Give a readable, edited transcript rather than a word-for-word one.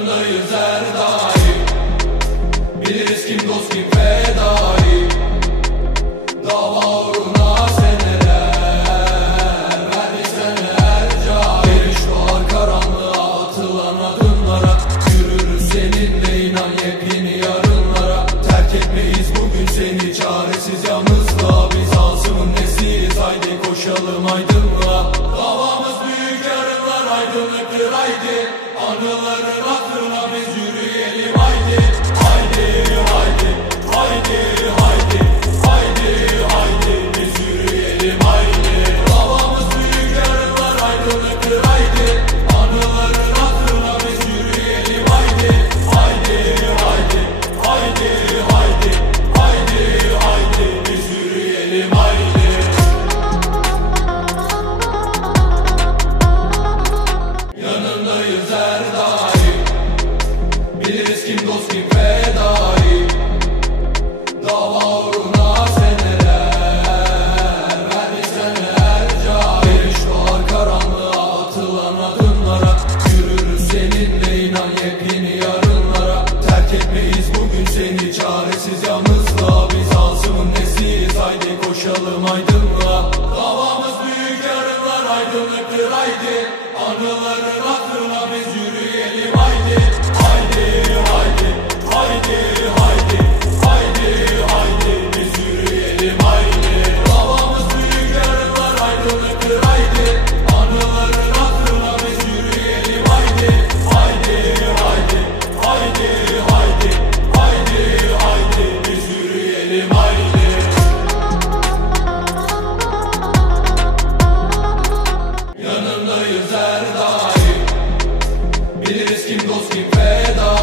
Yanındayız her daim. Biliriz kim dost kim fedai. Dava uğruna seneler verdik seneler cahil. Geliş doğar karanlığa atılan adımlara. Yürürüz seninle inan yepyeni yarınlara. Terk etmeyiz bugün seni çaresiz yalnızlığa. Biz Asım'ın nesiyiz haydi koşalım aydınlığa. Davamız büyük yarınlar aydınlıktır haydi. Anıların hatırına biz yürüyelim haydi. Haydi haydi haydi haydi haydi haydi biz yürüyelim haydi. Davamız büyük yarınlar aydınlıktır haydi. Anıların hatırına biz yürüyelim haydi. Haydi haydi haydi haydi haydi haydi biz yürüyelim haydi. Yanındayız her daim. Biliriz kim dost kim fedai. Dava uğruna seneler verdik seneler cahil. Geliş doğar karanlığa atılan adımlara. Yürürüz seninle inan yepyeni yarınlara. Terk etmeyiz bugün seni çaresiz yalnızlığa. Biz Asım'ın nesiyiz haydi koşalım aydınlığa. Davamız büyük yarınlar aydınlıktır haydi. Anıların hatırına biz yürüyelim haydi. Haydi haydi haydi haydi haydi haydi biz yürüyelim haydi. Davamız büyük yarınlar aydınlıktır haydi. Anıların hatırına biz yürüyelim haydi. Haydi haydi haydi haydi haydi haydi biz yürüyelim haydi. Yanındayız her daim. Biliriz kim dost kim fedai.